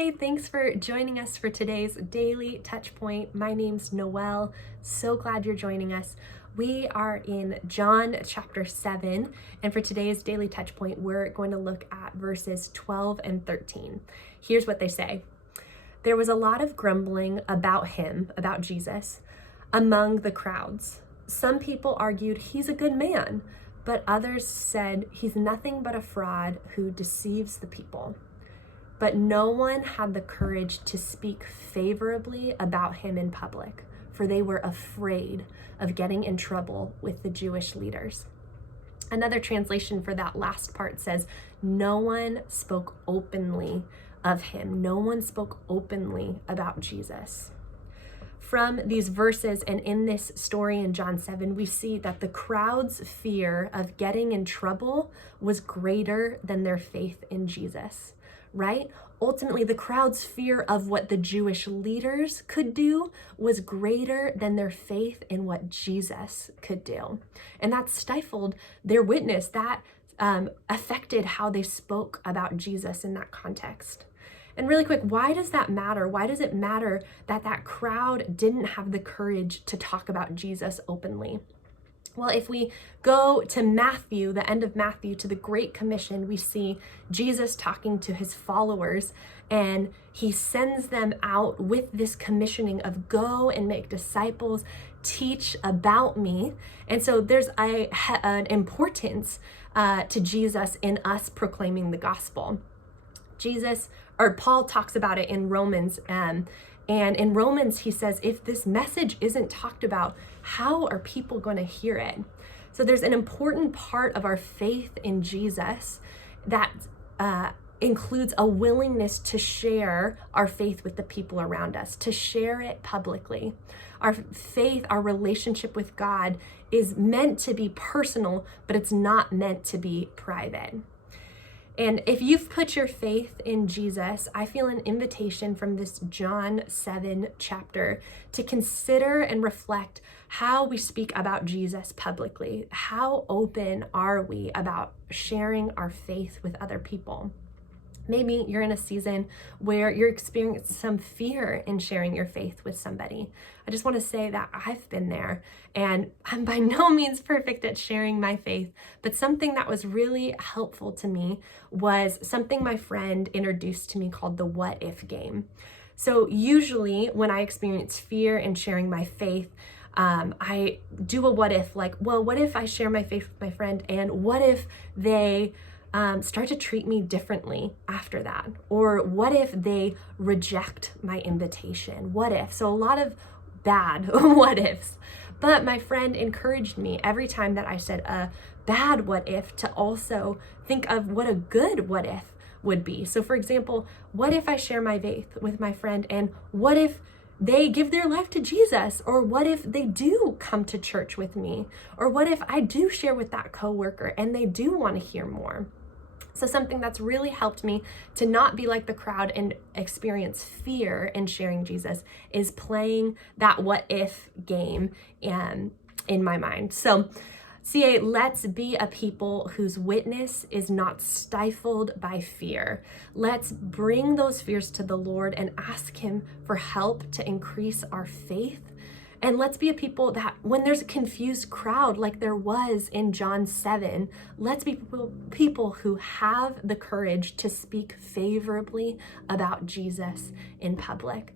Hey, thanks for joining us for today's daily touch point. My name's Noelle. So glad you're joining us. We are in John chapter 7, and for today's daily touch point, we're going to look at verses 12 and 13. Here's what they say. There was a lot of grumbling about him, about Jesus, among the crowds. Some people argued he's a good man, but others said he's nothing but a fraud who deceives the people. But no one had the courage to speak favorably about him in public, for they were afraid of getting in trouble with the Jewish leaders. Another translation for that last part says, no one spoke openly of him. No one spoke openly about Jesus. From these verses and in this story in John 7, we see that the crowd's fear of getting in trouble was greater than their faith in Jesus. Right? Ultimately, the crowd's fear of what the Jewish leaders could do was greater than their faith in what Jesus could do. And that stifled their witness. That affected how they spoke about Jesus in that context. And really quick, why does that matter? Why does it matter that that crowd didn't have the courage to talk about Jesus openly? Well, if we go to Matthew, the end of Matthew, to the Great Commission, we see Jesus talking to his followers, and he sends them out with this commissioning of go and make disciples, teach about me. And so there's an importance to Jesus in us proclaiming the gospel. Paul talks about it in Romans, and in Romans, he says, if this message isn't talked about, how are people going to hear it? So there's an important part of our faith in Jesus that includes a willingness to share our faith with the people around us, to share it publicly. Our faith, our relationship with God is meant to be personal, but it's not meant to be private. And if you've put your faith in Jesus, I feel an invitation from this John 7 chapter to consider and reflect how we speak about Jesus publicly. How open are we about sharing our faith with other people? Maybe you're in a season where you're experiencing some fear in sharing your faith with somebody. I just want to say that I've been there, and I'm by no means perfect at sharing my faith, but something that was really helpful to me was something my friend introduced to me called the what if game. So usually when I experience fear in sharing my faith, I do a what if, like, well, what if I share my faith with my friend, and what if they start to treat me differently after that? Or what if they reject my invitation? What if? So a lot of bad what ifs. But my friend encouraged me every time that I said a bad what if to also think of what a good what if would be. So for example, what if I share my faith with my friend, and what if they give their life to Jesus? Or what if they do come to church with me? Or what if I do share with that coworker and they do want to hear more? So something that's really helped me to not be like the crowd and experience fear in sharing Jesus is playing that what if game in my mind. So CA, let's be a people whose witness is not stifled by fear. Let's bring those fears to the Lord and ask him for help to increase our faith. And let's be a people that when there's a confused crowd like there was in John 7, let's be people who have the courage to speak favorably about Jesus in public.